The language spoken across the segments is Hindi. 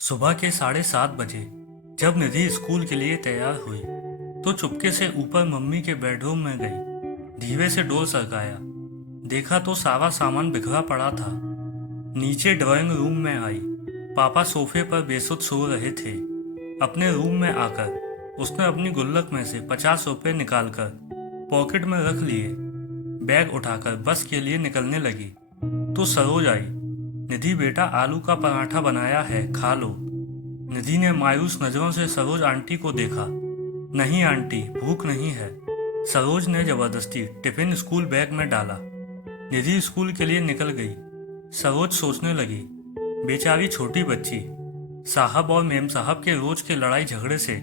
सुबह के 7:30 बजे जब निधि स्कूल के लिए तैयार हुई तो चुपके से ऊपर मम्मी के बेडरूम में गई। धीरे से डोर सरकाया, देखा तो सारा सामान बिखरा पड़ा था। नीचे ड्राइंग रूम में आई। पापा सोफे पर बेसुध सो रहे थे। अपने रूम में आकर उसने अपनी गुल्लक में से 50 रुपए निकालकर पॉकेट में रख लिए। बैग उठाकर बस के लिए निकलने लगी तो सरोज आई। निधि बेटा, आलू का पराठा बनाया है, खा लो। निधि ने मायूस नजरों से सरोज आंटी को देखा। नहीं आंटी, भूख नहीं है। सरोज ने जबरदस्ती टिफिन स्कूल बैग में डाला। निधि स्कूल के लिए निकल गई। सरोज सोचने लगी, बेचारी छोटी बच्ची, साहब और मेम साहब के रोज के लड़ाई झगड़े से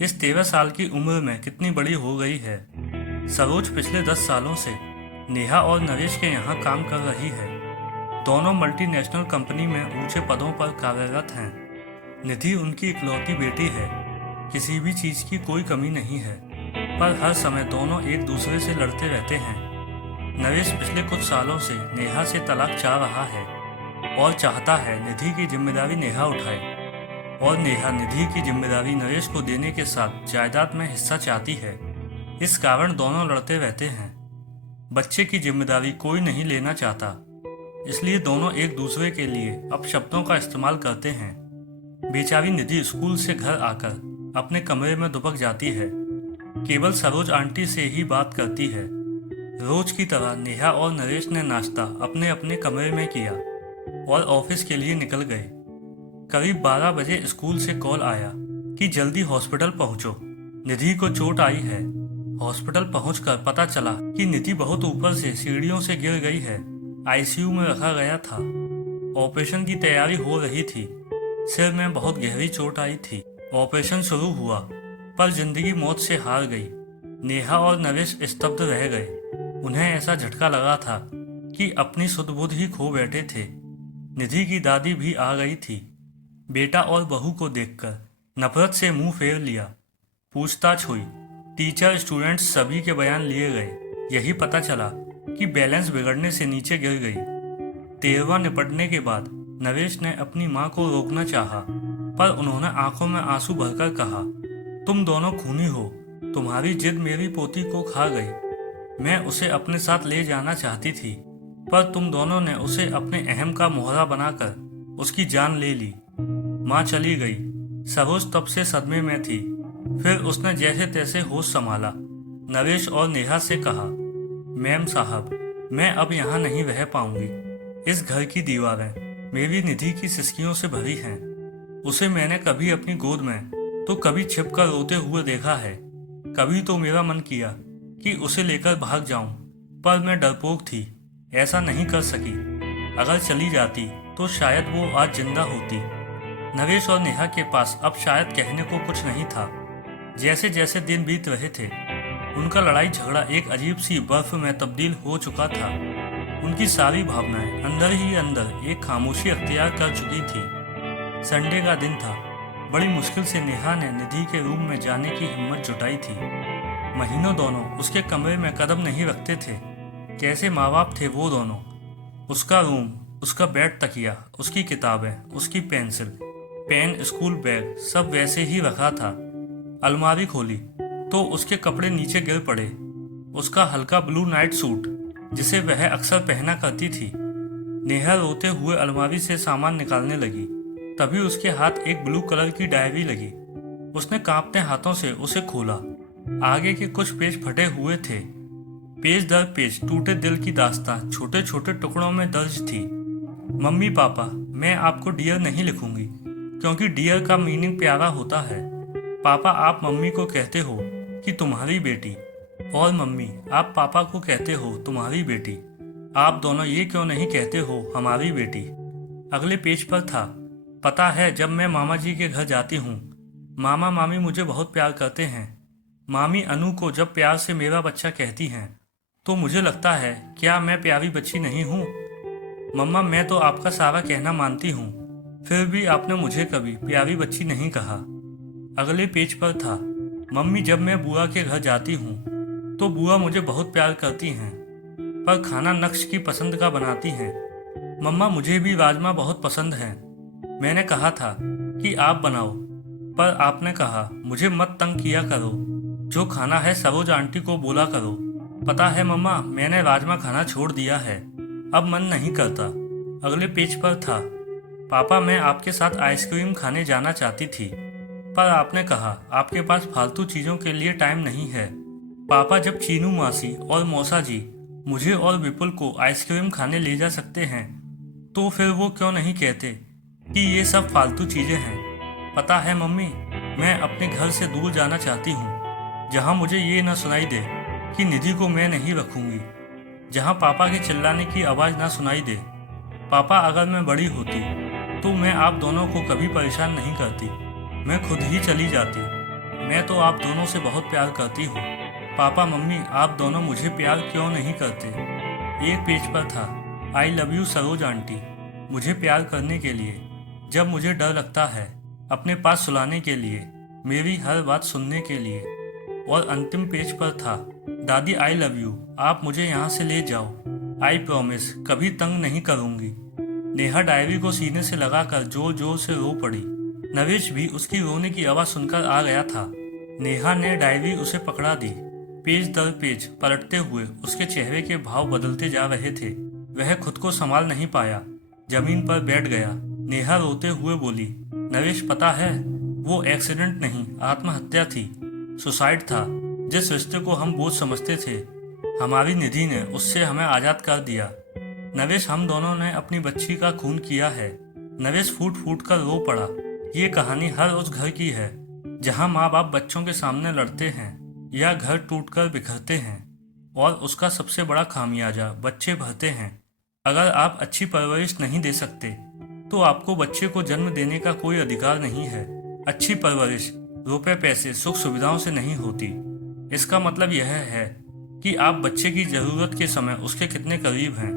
इस 13 साल की उम्र में कितनी बड़ी हो गई है। सरोज पिछले 10 सालों से नेहा और नरेश के यहाँ काम कर रही है। दोनों मल्टीनेशनल कंपनी में ऊंचे पदों पर कार्यरत हैं। निधि उनकी इकलौती बेटी है। किसी भी चीज की कोई कमी नहीं है, पर हर समय दोनों एक दूसरे से लड़ते रहते हैं। नरेश पिछले कुछ सालों से नेहा से तलाक चाह रहा है और चाहता है निधि की जिम्मेदारी नेहा उठाए, और नेहा निधि की जिम्मेदारी नरेश को देने के साथ जायदाद में हिस्सा चाहती है। इस कारण दोनों लड़ते रहते हैं। बच्चे की जिम्मेदारी कोई नहीं लेना चाहता, इसलिए दोनों एक दूसरे के लिए अपशब्दों का इस्तेमाल करते हैं। बेचारी निधि स्कूल से घर आकर अपने कमरे में दुबक जाती है। केवल सरोज आंटी से ही बात करती है। रोज की तरह नेहा और नरेश ने नाश्ता अपने अपने कमरे में किया और ऑफिस के लिए निकल गए। करीब 12 बजे स्कूल से कॉल आया कि जल्दी हॉस्पिटल पहुंचो, निधि को चोट आई है। हॉस्पिटल पहुंचकर पता चला कि निधि बहुत ऊपर से सीढ़ियों से गिर गई है। आईसीयू में रखा गया था। ऑपरेशन की तैयारी हो रही थी। सिर में बहुत गहरी चोट आई थी। ऑपरेशन शुरू हुआ, पर जिंदगी मौत से हार गई। नेहा और नरेश स्तब्ध रह गए। उन्हें ऐसा झटका लगा था कि अपनी सुध बुध ही खो बैठे थे। निधि की दादी भी आ गई थी। बेटा और बहू को देखकर नफरत से मुंह फेर लिया। पूछताछ हुई। टीचर, स्टूडेंट्स सभी के बयान लिए गए। यही पता चला कि बैलेंस बिगड़ने से नीचे गिर गई। 13वां निपटने के बाद नरेश ने अपनी मां को रोकना चाहा, पर उन्होंने आंखों में आंसू भरकर कहा, तुम दोनों खूनी हो। तुम्हारी जिद मेरी पोती को खा गई। मैं उसे अपने साथ ले जाना चाहती थी, पर तुम दोनों ने उसे अपने अहम का मोहरा बनाकर उसकी जान ले ली। मां चली गई। सरोज तब से सदमे में थी। फिर उसने जैसे तैसे होश संभाला। नरेश और नेहा से कहा, मैम साहब, मैं अब यहाँ नहीं रह पाऊंगी। इस घर की दीवारें मेरी निधि की सिसकियों से भरी हैं। उसे मैंने कभी अपनी गोद में तो कभी छिपकर रोते हुए देखा है। कभी तो मेरा मन किया कि उसे लेकर भाग जाऊं, पर मैं डरपोक थी, ऐसा नहीं कर सकी। अगर चली जाती तो शायद वो आज जिंदा होती। नरेश और नेहा के पास अब शायद कहने को कुछ नहीं था। जैसे जैसे दिन बीत रहे थे, उनका लड़ाई झगड़ा एक अजीब सी बर्फ में तब्दील हो चुका था। उनकी सारी भावनाएं अंदर ही अंदर एक खामोशी अख्तियार कर चुकी थी। संडे का दिन था। बड़ी मुश्किल से नेहा ने निधि के रूम में जाने की हिम्मत जुटाई थी। महीनों दोनों उसके कमरे में कदम नहीं रखते थे। कैसे माँ बाप थे वो दोनों। उसका रूम, उसका बेड तकिया, उसकी किताबें, उसकी पेंसिल, पेन, स्कूल बैग, सब वैसे ही रखा था। अलमारी खोली तो उसके कपड़े नीचे गिर पड़े। उसका हल्का ब्लू नाइट सूट, जिसे वह अक्सर पहना करती थी। नेहा रोते हुए अलमारी से सामान निकालने लगी। तभी उसके हाथ एक ब्लू कलर की डायरी लगी। उसने कांपते हाथों से उसे खोला। आगे के कुछ पेज फटे हुए थे। पेज दर पेज टूटे दिल की दास्तां छोटे छोटे टुकड़ों में दर्ज थी। मम्मी पापा, मैं आपको डियर नहीं लिखूंगी, क्योंकि डियर का मीनिंग प्यारा होता है। पापा, आप मम्मी को कहते हो कि तुम्हारी बेटी, और मम्मी, आप पापा को कहते हो तुम्हारी बेटी। आप दोनों ये क्यों नहीं कहते हो हमारी बेटी। अगले पेज पर था, पता है जब मैं मामा जी के घर जाती हूँ, मामा मामी मुझे बहुत प्यार करते हैं। मामी अनु को जब प्यार से मेरा बच्चा कहती हैं तो मुझे लगता है, क्या मैं प्यारी बच्ची नहीं हूँ। मम्मा, मैं तो आपका सारा कहना मानती हूँ, फिर भी आपने मुझे कभी प्यारी बच्ची नहीं कहा। अगले पेज पर था, मम्मी, जब मैं बुआ के घर जाती हूँ तो बुआ मुझे बहुत प्यार करती हैं, पर खाना नक्श की पसंद का बनाती हैं। मम्मा, मुझे भी राजमा बहुत पसंद है। मैंने कहा था कि आप बनाओ, पर आपने कहा मुझे मत तंग किया करो, जो खाना है सरोज आंटी को बोला करो। पता है मम्मा, मैंने राजमा खाना छोड़ दिया है, अब मन नहीं करता। अगले पेज पर था, पापा मैं आपके साथ आइसक्रीम खाने जाना चाहती थी, पर आपने कहा आपके पास फालतू चीज़ों के लिए टाइम नहीं है। पापा जब चीनू मासी और मौसा जी मुझे और विपुल को आइसक्रीम खाने ले जा सकते हैं, तो फिर वो क्यों नहीं कहते कि ये सब फालतू चीज़ें हैं। पता है मम्मी, मैं अपने घर से दूर जाना चाहती हूँ, जहाँ मुझे ये न सुनाई दे कि निधि को मैं नहीं रखूँगी, जहाँ पापा के चिल्लाने की आवाज़ ना सुनाई दे। पापा अगर मैं बड़ी होती तो मैं आप दोनों को कभी परेशान नहीं करती, मैं खुद ही चली जाती। मैं तो आप दोनों से बहुत प्यार करती हूँ। पापा मम्मी, आप दोनों मुझे प्यार क्यों नहीं करते। एक पेज पर था, I love you Saroj aunty, मुझे प्यार करने के लिए, जब मुझे डर लगता है, अपने पास सुलाने के लिए, मेरी हर बात सुनने के लिए। और अंतिम पेज पर था, दादी आई लव यू, आप मुझे यहाँ से ले जाओ, आई प्रॉमिस कभी तंग नहीं करूँगी। नेहा डायरी को सीने से लगाकर जोर जोर से रो पड़ी। नरेश भी उसकी रोने की आवाज़ सुनकर आ गया था। नेहा ने डायरी उसे पकड़ा दी। पेज दर पेज पलटते हुए उसके चेहरे के भाव बदलते जा रहे थे। वह खुद को संभाल नहीं पाया, जमीन पर बैठ गया। नेहा रोते हुए बोली, नरेश पता है, वो एक्सीडेंट नहीं, आत्महत्या थी, सुसाइड था। जिस रिश्ते को हम बोझ समझते थे, हमारी निधि ने उससे हमें आज़ाद कर दिया। नरेश, हम दोनों ने अपनी बच्ची का खून किया है। नरेश फूट फूट कर रो पड़ा। ये कहानी हर उस घर की है जहाँ माँ बाप बच्चों के सामने लड़ते हैं या घर टूटकर बिखरते हैं, और उसका सबसे बड़ा खामियाजा बच्चे भरते हैं। अगर आप अच्छी परवरिश नहीं दे सकते तो आपको बच्चे को जन्म देने का कोई अधिकार नहीं है। अच्छी परवरिश रुपए पैसे सुख सुविधाओं से नहीं होती। इसका मतलब यह है कि आप बच्चे की ज़रूरत के समय उसके कितने करीब हैं।